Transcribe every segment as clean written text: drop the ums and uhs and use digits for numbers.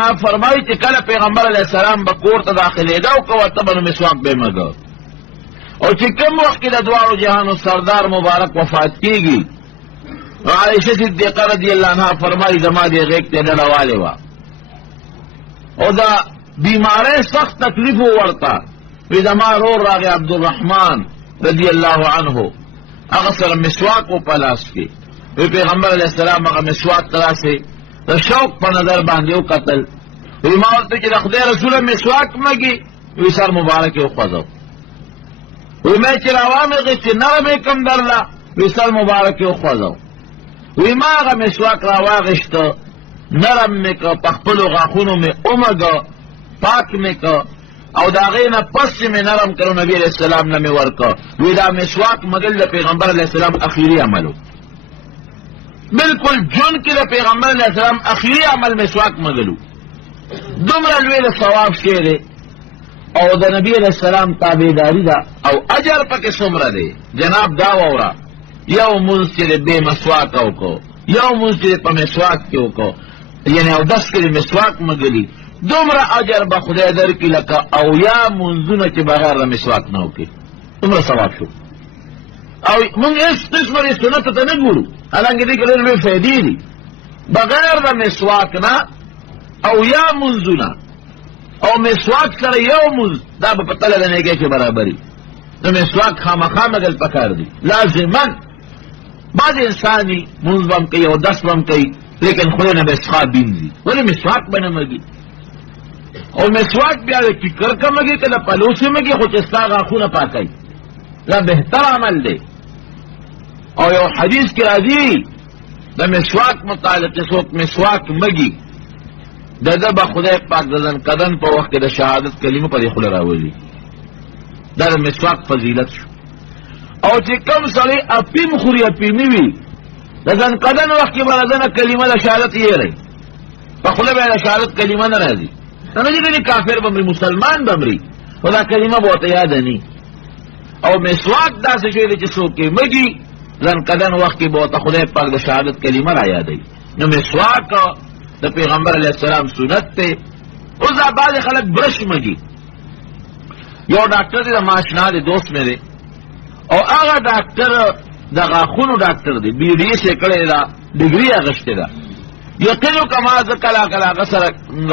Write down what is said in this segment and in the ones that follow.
فرمایي چې کله پیغمبر علیه السلام به کور ته داخلېده او که ورته به نو مسواک به یې مږه او چې کوم وخت کې د دواړو جهانو سردار مبارک وفات کېږي نو عایشه صدیقه رضی الله عنها فرمایي زما دې غېږ ته ډډه والې وه او د بیمارۍ سخت تکلیف و ورته وی زما رور راغی عبدالرحمن رضی الله عنه هغه سره مسواک و په لاس کې وی پیغمبر علیه السلام هغه مسواک ته راسې د شوق په نظر باندې وکتل وی ما ورته چې د خدای رسوله مسواک مږي وی سر مبارک یې وخوځو وی ما چې راوامېږې چې نرم یې کم درله وی سر مبارک یې وخوځو وی ما هغه مسواک راواغېشته نرم مې که په خپلو غاښونو مې ومږه پاک مې که او د هغې نه پس چې مې نرم کړو نبي علیه السلام نه مې ورکه وی دا مسواک مږل د پیغمبر علیه السلام اخیري عمل و بالکل جون کې د پیغمبر علیه السلام اخیري عمل مسواک مږلو دومره لوی د ثواب شی دی او د نبي علیه السلام تابعداري ده او اجر پکې څومره دی جناب دا واوره یو مونځ چې د بې مسواکه وکړو یو مونځ چې په مسواک کې وکړو یعنې اودس کې د مسواک مږلي دومره اجر به خدای درکړي لکه اویا مونځونه چې بغیر د مسواک نه وکړي دومره ثواب شو او مونږ هېڅ قسمه د سنتو ته نه ګورو حالانکې دې کې ډېرې لویې فایدې دي بغیر د مسواک نه اویا مونځونه او مسواک سره یو مونځ دا به په تله د نیکۍ کې برابري د مسواک خامخا مږل پکار دي لازما بعض انساني مونځ به هم کوي او دس به هم کوي لیکن خدای نه به څښا بینځي ولې مسواک به نه مږي او مسواک بیا د ټیکر که مږي که د پلوسې مږي خو چې ستا غاښونه پاکوي دا بهتر عمل دی او یو حدیث کې راځي د مسواک متعلق چې څوک مسواک مږي د ده به خدای پاک د ځنکدن په وخت کې د شهادت کلمه په دې خوله راولي دا د مسواک فضیلت شو او چې کوم سړی اپیم خوري اپیمي وي د ځنکدن وخت کې به د ده نه کلمه د شهادت یېری په خوله به د شهادت کلمه نه راځي نه چې کافر به مري مسلمان به مري خو دا کلمه به ورته یاده ني او مسواک داسې شی دی چې څوک یې مږي ځنکدن وخت کې به ورته خدای پاک د شهادت کلمه را یادوي نو مسواک د پیغمبر علیه السلام سنت دی اوس دا بعضې خلک برش مږي یو ډاکټر دی د ما اشنا دی دوست مې دی او هغه ډاکټر د غاښونو ډاکټر دی بي ډي ایس یې کړې ده ډګري یې اخیستې ده یقین وکړه ما زه کله کله هغه سره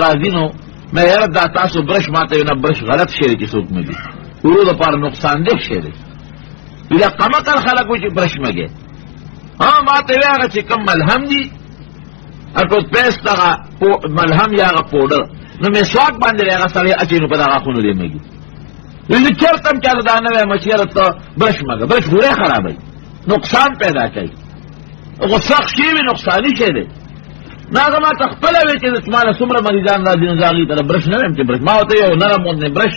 راځي نو مې یاره دا تاسو برش ما ته نه برش غلط شی دی چې څوک مږي ورو دپاره نقصان دې شی دی دا قمقل خلک وایي چې برش مږی ما ته وایي هغه چې کوم ملهم دي ټوتپیسټ هغه ملهم یا هغه پوډر نو مسواک باندې هغه سړی اچوي نو په دغه غاښونو دې مږي زه چېرته هم چاته دا نه وایم چې یاره ته برش مږه برش ګوری خرابوي نقصان پیدا کوي خو سخت شی وي نقصاني شی دی نه هغه ما ته خپله وایي چې ما له څومره مریضان راځي نو زه هغې ته برش نه وایم چې برش ما ورته یو نرم غوندې برش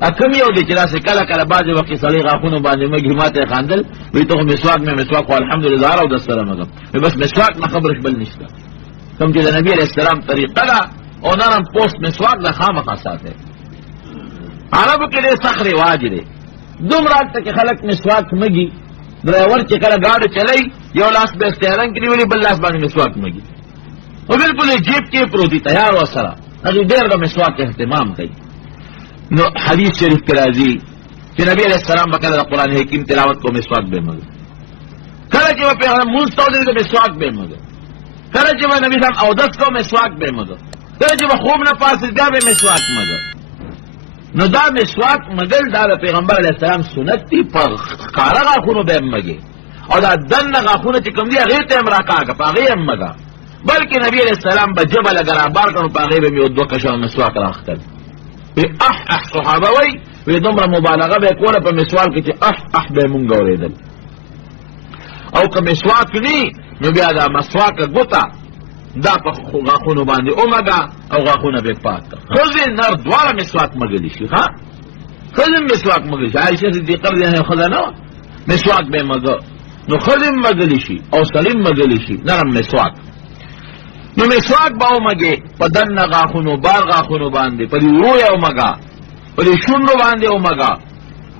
کم یو دی چې داسې کله کله بعضې وخت کې سړی غاښونو باندې مږي ما ته یې خاندل وایي ته خو مسواک مې مسواک خو الحمدلله هر اودس سره مږم بس مسواک نه ښه برش بل نشته کوم چې د نبي علیه السلام طریقه ده او نرم پوست مسواک د خامخا ساتئ عربو کې ډېر سخت رواج دی دومره هلته کې خلک مسواک مږي ډرایور چې کله ګاډو چلوي یو لاس به سټیرنګ کې نیولي بل لاس باندې مسواک مږي او بلکل یې جیب کې پروت دي تیار ورسره هغې ډېر د مسواک اهتمام کوي نو حدیث شریف کې راځي چې نبی علیه السلام به کله د قرآن حکیم تلاوت کو مسواک به مږه کله چې به پیغمبر مونځ ته ودرېږي مسواک به مږه کله چې به نبي صاحب اودس کو مسواک به مږه کله چې به خوب نه پاڅېد بیا به مسواک مږه نو دا مسواک مږل دا د پیغمبر علیه السلام سنت دي په ښکاره غاښونو به هم مږې او دا دننه غاښونه چې کوم دي هغې ته هم راکاږه په هغې هم مږه بلکې نبي علیه السلام به ژبه لږه رابار کړو په هغې به مې یو دوه کشونه مسواک راښکل اح صحابه وی وی دومره مبالغه به یې کوله په مسواک کې چې اح به یې مونږ اورېدل او که مسواک نی نو بیا دا مسواکه ګوته دا په غاښونو باندې ومږه او غاښونه به یې پاک کړه ښځې نر دواړه مسواک مږلی شي ښه ښځې مسواک مږلی شي عایشه صدیقه رضی الله عنها ښځه نه وه مسواک به یې مږه نو ښځې مږلی شي او سړي مږلی شي نرم مسواک نو مسواک به ومږې په دننه غاښونو بار غاښونو باندې په دې ورو یې ومږه په دې شونډو باندې ومږه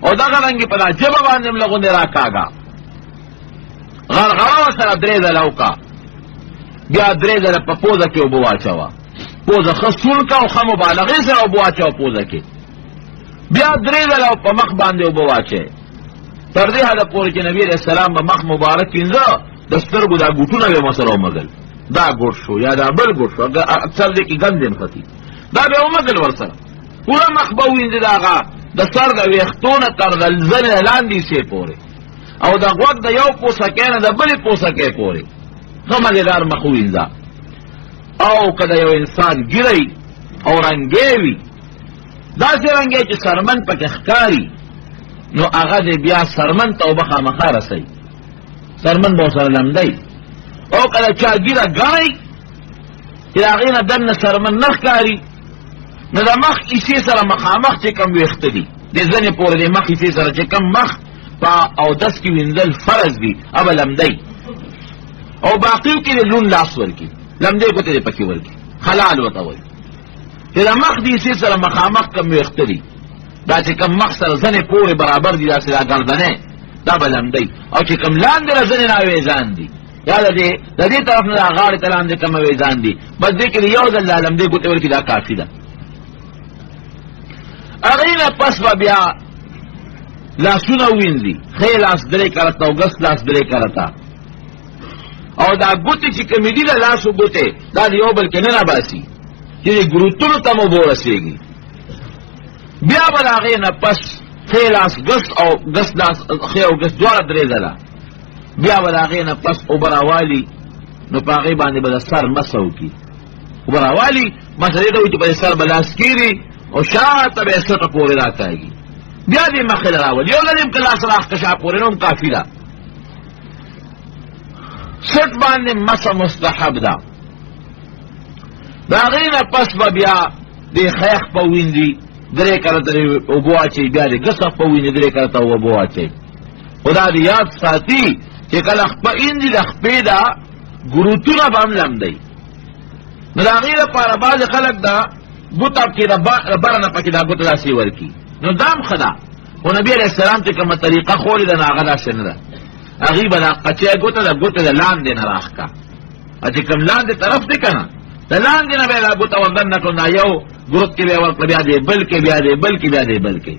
او دغه رنګې په دا ژبه باندې هم لږ غوندې راکاږه غرغره ورسره درې ځله وکړه بیا درې ځله په پوزه کې اوبه واچوه پوزه خصون کا او ښه مبالغې سره اوبه واچوه پوزه کې، بیا 3 ځله په مخ باندې اوبه واچوي، تر دې حده پورې چې نبي علیه السلام به مخ مبارک پینځه د سترګو دا ګوټونه به مسره ومږل، دا ګوټ شو یا دا بل ګوټ شو، اکثر دې کې ګند نښتي، دا به ومږل ورسره پوره مخ به وینځي د هغه د سر د ویښتو نه تر د زنې لاندې سې پورې، او د غوږ د یو پوسکۍ نه د بلې پوسکۍ پورې ښه مزېدار مخ ووینځه. او که د یو انسان ګیری او رنګې وي، داسې رنګې چې سرمن پکې ښکاري، نو هغه دې بیا سرمن ته اوبه خامخا رسوي، سرمن به ورسره لمدی. او که د چا ګیره ګڼئ چې د هغې نه دننه سرمن نه ښکاري، نو د مخ ایسې سره مخامخ چې کم ویښته دي، د زنې پورې د مخ ایسې سره چې کم مخ په اودس کې وینځل فرض دي، ابه لمدی، او باقیو کې د لون لاس ورکي، لمدې ګوتې دې پکې ورکي، حلال ورته وایي چې د مخ د ایسې سره مخامخ کم ویښته دي، دا چې کم مخ سره زنې پورې برابر دي، داسې دا ګردنې دا به لمدی، او چې کم لاندې را زنې نه اویزان دي، یا د دې طرف نه دا غاړې ته لاندې کم اویزان دي، بس دې کې د یو ځل دا لمدې ګوتې ورکي، دا کافي ده. هغې نه پس به بیا لاسونه وینځي، ښی لاس 3 کرته او ګس لاس 3 کرته، او دا ګوتې چې کمې دي د لاسو ګوتې دا د یو بل کې نه راباسي چې د ګروتونو ته مو اوبه ورسېږي. بیا به د هغې نه پس ښی لاس ګس او ګس لاس ښی او ګس دواړه 3 ځله، بیا به د هغې نه پس اوبه راوالي، نو په هغې باندې به د سر مسه وکړي، اوبه راوالي مسه دې ته وایي چې په دې سر به لاس کېږي او شاته به یې سټه پورې راکاږي، بیا دې مخې له راولي، یو ځل یې که لاس راښکه شا پورې نو هم کافي ده. سټ باندې مسه مستحب ده. د هغې نه پس به بیا د خیخ په وینځي 3 کرته اوبه واچوي، بیا د ګسخ په وینځي 3 کرته اوبه واچوي. خو دا دې یاد ساتي چې کله خپه اینځي د خپې دا ګروتونه به هم لمدی، نو د هغې لپاره بعضې خلک دا ګوته کې د بره نه پکې دا ګوته داسې ورکي، نو دا هم ښه ده، خو نبي علیه السلام چې کومه طریقه ښولې ده نو هغه داسې نه ده. هغې به دا قچی ګوته د ګوتې د لاندې نه راښکه، چې کوم لاندې طرف دی که نه، د لاندې نه به یې دا ګوته وردننه کړو، دا یو ګروت کې به یې ورکړه، بیا دې بل کې، بیا دې بل کې، بیا دې بل کې،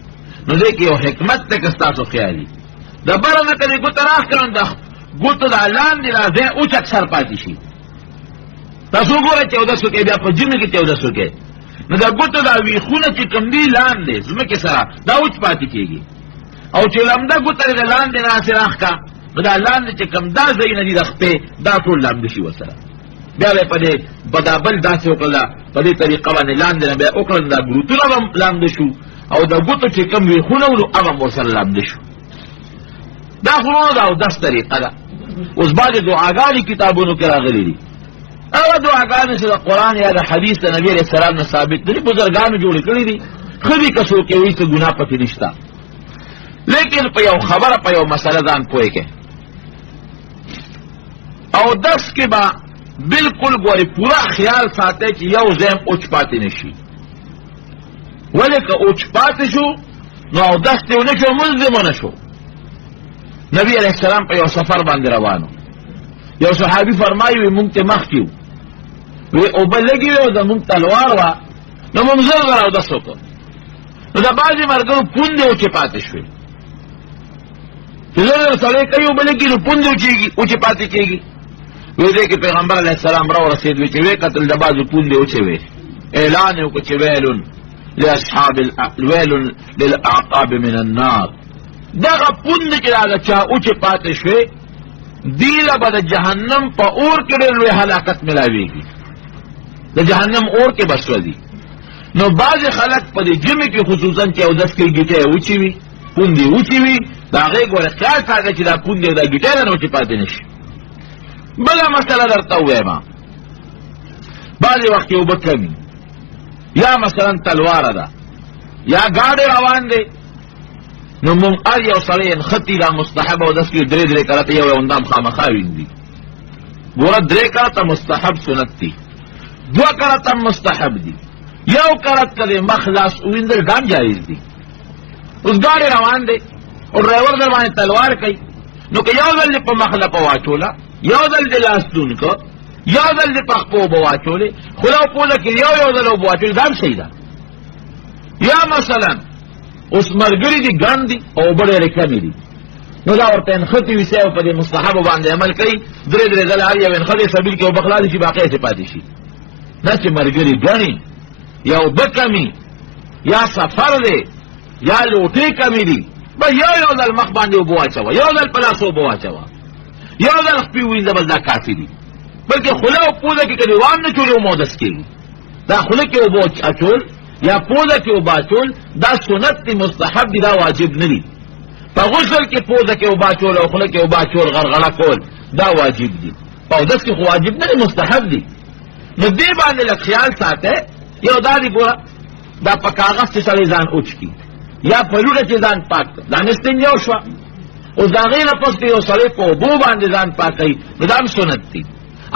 نو دې کې یو حکمت دی که ستاسو خیالي. د بره نه که دې ګوته راښکړه نو د ګوتو دا لاندې دا ځای اوچت سر پاتې شي. تاسو وګورئ چې اودس وکړئ، بیا په ژمي کې چې اودس وکړئ، نو د ګوتو دا ویښونه چې کوم دي لاندې ځمکې سره دا اوچ پاتې کېږي، او چې لمده ګوته د لاندې نه هسې راښکه، نو دا لاندې چې کوم دا ځایونه دي د خپې دا ټول لامده شي ورسره، بیا به په دې په دا بل داسې وکړله، په دې طریقه باندې لاندې نه بیا وکړل، دا ګروتونه به لامده شو، او د ګوتو چې کوم ویښونه وو نو هغه هم ورسره لامده شو. دا خو نو د اودس طریقه ده. اوس بعضې دعاګانې کتابونو کې راغلي دي، هغه دعاګانې چې د قرآن یا د حدیث د نبي علیه السلام نه ثابت دي، بزرګانو جوړې کړي دي، ښه دي که څوک یې وایي څه ګناه پکې نشته، لیکن په یو خبره په یو مسله ځان پوه کړئ. اودس کې به بالکل ګورې پوره خیال ساتئ چې یو ځای هم اوچ پاتې نه شي، ولې که اوچ پاتې شو نو اودس دې ونه شو، لمونځ دې ونه شو. نبی علیه السلام په یو سفر باندې روانو، یو صحابي فرمایي وي مونږ ته مخکې وو، وی اوبه لږې وې او زمونږ تلوار وه، نو مونږ زر زر اودس وکړو، نو د بعضې ملګرو پوندې اوچې پاتې شوې، چې زر زر سړی کوي اوبه لږې نو پوندې اوچې پاتې کېږي. وی دې کې پیغمبر علیه السلام راورسېد، وی چې ویې کتل د بعضو پوندې اوچې وې، اعلان یې وکړو چې ویل للاعقاب من النار، دغه پوندې چې دا د چا اوچې پاتې شوې دی له به د جهنم په اور کې ډېر لوی هلاکت ملاویږي، د جهنم اور کې به سوځي. نو بعضې خلک په دې ژمي کې خصوصا چې اودس کې ګیټۍ اوچې وي، پوندې اوچې وي، د هغې ګوره خیال ساته چې دا پوندې او دا ګیټۍ نه اوچې پاتې نه شي. بله مسله درته ووایم، بعضې وخت کې اوبه کمي، یا مثلا تلواره ده یا ګاډی روان دی، نو مونږ هر یو سړی نښتي دا مستحب اودس کې 3 کرته یو اندام خامخا وینځي. ګوره 3 کرته مستحب سنت دي، 2 کرته مستحب دي، یو کرت که د مخ لاس ووینځل دا هم جایز دي. اوس ګاډی روان دی او ډرایور در باندې تلوار کوي، نو که یو ځل دې په مخ لپه واچوله، یو ځل دې لاس دون که، یو ځل دې په خپو اوبه واچولې، خوله او پوزه کې یو ځل اوبه واچولې، دا هم صحیح ده. یا مثلا اوس ملګري دي ګڼ دي او اوبه ډېرې کمې دي، نو دا ورته انخطې ویسي او په دې مستحبو باندې عمل کوي، درې ځله هر یو انخطې سبیل کې اوبه خلاصې شي، باقی یې پاتې شي. نه چې ملګري ګڼي یا اوبه کمې یا سفر دی یا لوټې کمې دي، بس یو ځل مخ باندې اوبه واچوه، یو ځل په لاس اوبه واچوه، یو ځل خپې ووینځه، بس دا کافي دي. بلکې خوله او پوزه کې که دې وام نه چولې مودس کېږي. دا خوله کې اوبه اچول یا پوزه کې اوبه اچول دا سنت دی، مستحب دی، دا واجب نه دي. په غسل کې پوزه کې اوبه اچول او خوله کې اوبه اچول غرغړه کول دا واجب دي، په اودس کې خو واجب نه دی، مستحب دي. نو دې باندې لږ خیال ساته. یو دا دی ګوره، دا په کاغذ چې سړی ځان اوچ کړي یا په لوټه چې ځان پاک کړه، دا نستنجا وشوه. اوس د هغې نه پس که یو سړی په اوبو باندې ځان پاک کوي نو دا هم سنت دي.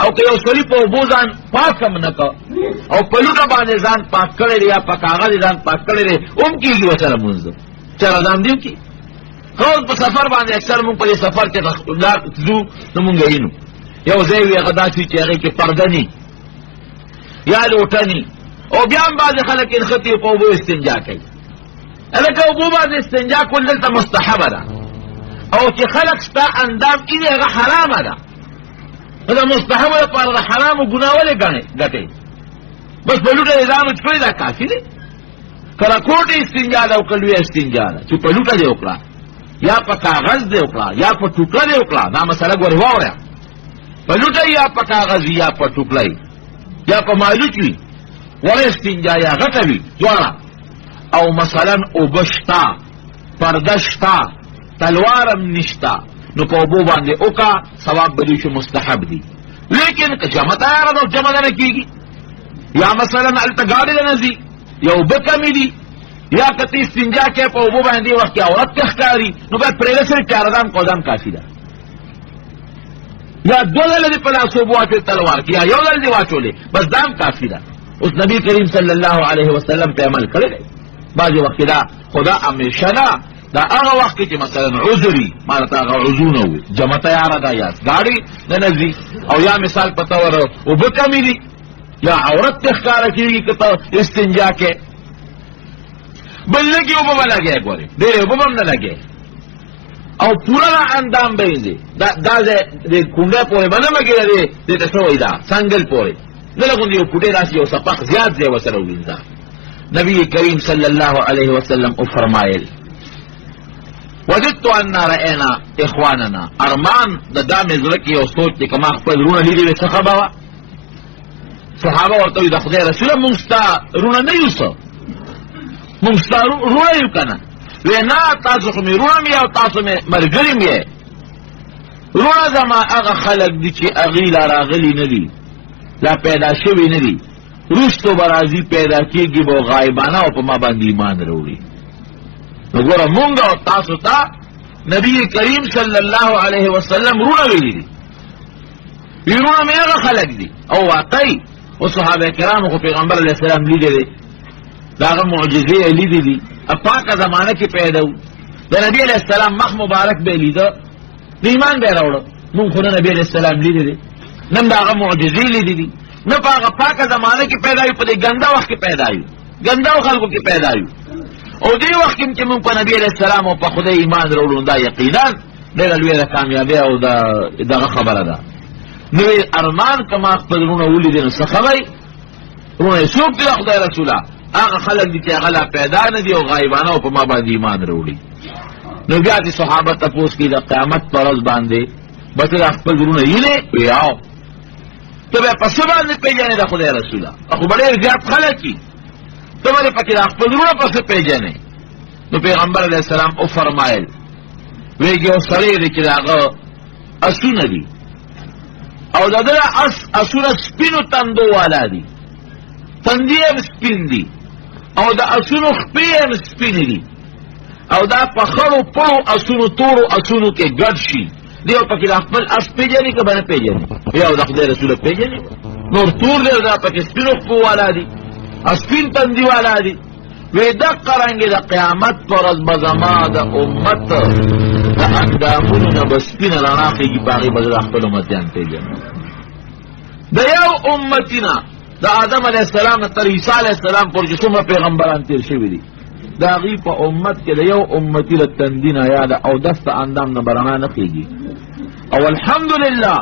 او که یو سړي په اوبو ځان پاک هم نه کړ او په لوټه باندې ځان پاک کړی دی یا په کاغذ ځان پاک کړی دی، هم کېږي ورسره لمونځ. چېرې دا هم دي کي خو په سفر باندې اکثر مونږ په دې سفر کې ځو نو مونږ وینو یو ځای وي هغه داسې چې هغې کې پرده ني یا لوټه ني، او بیا هم بعضې خلک انخطي په اوبو استنجا کوي. هلکه اوبو باندې استنجا کول دلته مستحبه ده، او چې خلک ستا اندام کړي هغه حرامه ده. نو د مستحبو لپاره د حرامو ګناه ولې ګټې؟ بس په لوټه یې ځان وچ کړی دا کافي دی. که راکوټې استنجا ده او که لویه استنجا ده چې په لوټه دې وکړه یا په کاغذ دې وکړه یا په ټوکړه دې وکړه، دا مسله ګورې واوره. په لوټه یا په کاغذ یا په ټوکړه یا په مالوچ وي وړه استنجا یا غټه وي دواړه، او مثلا اوبه شته، پرده شته، تلوار هم نشته، نو په اوبو باندې وکړه، ثواب به دې شو، مستحب دي. لیکن که جمع تیاره ده جمع نه کېږي، یا مثلا هلته ګاډي نه ځي یا اوبه کمې دي، یا که ته استنجا کې په اوبو باندې وخت کې عورت ته ښکاري نو باید پرېږده صرف چارهدام قدم کافي ده. یا دو ځله دې په لاس اوبه واچولې تلوار کې یا یو ځل دې واچولې بس دا هم کافي ده. اوس نبي کریم صلی الله علیه وسلم په عمل کړی دی. بعضې وخت کې دا خو دا همیشه ده، دا هغه وخت کې چې مثلا عذري ما راته هغه عذرونه وي، جمع تیاره ده یا ګاډي نه نځي، او یا مثال په طور اوبه کمې دي یا عورت ته ښکاره کېږي که ته استنجا کې. بل لږې اوبه به لګی، ګورې ډېرې اوبه به هم نه لګی، او پوره اندام به یې ځي، دا ځای د کونډۍ پورې به نه لګېده، دې ته څه وایي دا څنګل پورې نه لګوندې یو فوټې داسې یو سپق زیات ځای ورسره ووینځه. نبی کریم صلی الله علیه وسلم وفرمایل وجدت ان رأینا اخواننا، ارمان د دا مې زړه کې یو سوچ دی که ما خپل رونه لیدې وې څه خبره وه؟ صحابه ورته وایي د خدای رسوله مونږ ستا رونه نه یو څه، مونږ ستا رونه یو که نه؟ وی نه تاسو خو مې رونه مې او تاسو مې ملګري مې. رونه زما هغه خلک دي چې هغې لا راغلي نه دي، لا پیدا شوي نه دي، وروستو به راځي پیدا کېږي به غایبانه او په ما باندې ایمان راوړي. نو ګوره مونږ او تاسو ته نبي کریم صلی الله علیه وسلم رونه ویلي دي. وی رونه مې هغه خلک دي، او واقعي او صحابه کرامو خو پیغمبر علیه السلام لیدلی دی، د هغه معجزې یې لیدې دي، پاکه زمانه کې پیدا و، د نبي علیه السلام مخ مبارک به یې لیده نو ایمان به یې راوړه. مونږ خو نه نبي علیه السلام لیدلی دی، نه د هغه معجزې لیدې دي، نه په هغه پاکه زمانه کې پیدا یو، په دې ګنده وخت کې پیدا یو، ګنده خلکو کې پیدا یو. او دې وخت کې چې مونږ په نبي علیه السلام او په خدای ایمان راوړو دا یقینا ډېره لویه کامیابي او دغه خبره ده. نوې ارمان که ما خپل رونه ولیدې نو څه خبرې؟ رونه یې څوک دي د خدای رسوله؟ هغه خلک دي چې هغه لا پیدا نه دي او غایبانه او په ما باندې ایمان راوړي. نو بیا دې صحابه تپوس کړي د قیامت په ورځ باندې به ته دا خپل رونه وینې؟ وی او ته به په څه باندې پېژنې د خدای رسوله؟ خو به ډېر زیات خلک وي، ته ولې پکې د خپل رونه په څه پېژنې؟ نو پیغمبر علیه السلام وفرمایل ویږي یو سړی دی چې د هغه اسونه دي او د ده اسونه سپینو تندو والا دي، تندي هم سپین دي، او د اسونو خپې هم سپینې دي، او دا په خړو پړو اسونو تورو اسونو کې ګډ شي. دی او پکې د خپل اس پېژني که به نه پېژني؟ یا د خدای رسوله پېژني؟ نور تور دی او دا پکې سپینو خپو والا دي، سپین تندي والا دي. وی دقه رنګې د قیامت په ورځ به زما د امت د اندامونو نه به سپینه رڼا خېږي، په هغې به زه د خپل امتیان پېژنم. د یو امتینا د آدم علیہ السلام نه تر عیسی علیہ السلام پورې چې څومره پیغمبران تیر شوي دي د هغې په امت کې د یو امتي له تندي نه یا د اودس د اندام نه برنا نه خېږي. او الحمدلله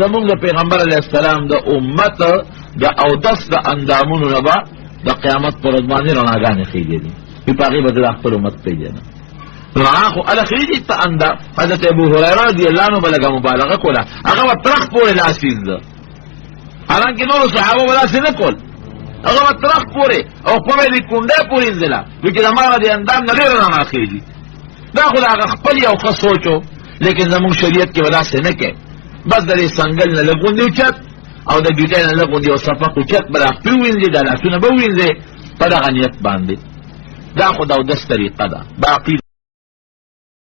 زمونږ د پیغمبر علیہ السلام د امت د اودس د اندامونو نه به د قیامت پر ورځ باندې رڼاګانې خېږي په هغې به د خپل امت پېژنه. رڼا خو هله خېږي ته اندام. حضرت ابو هریره رضی الله عنه به لږه مبالغه کوله، هغه به ترخ پورې لاس وینځه، حالانکې نورو صحابه به داسې نه کول، هغه به ترخ پورې او خپله یې د کونډۍ پورې وینځله، وایي چې زما هغه د اندام نه ډېره رڼا خېږي. دا خو د هغه خپل یو ښه سوچ و، لیکن زمونږ شریعت کې به داسې نه کوي. بس د دې سنګل نه لږ غوندې اوچت او د ګیټۍ نه لږ غوندې یو صفق اوچت به دا خپې ووینځې، دا لاسونه به ووینځې په دغه نیت باندې. دا خو د اودس طریقه ده. باقي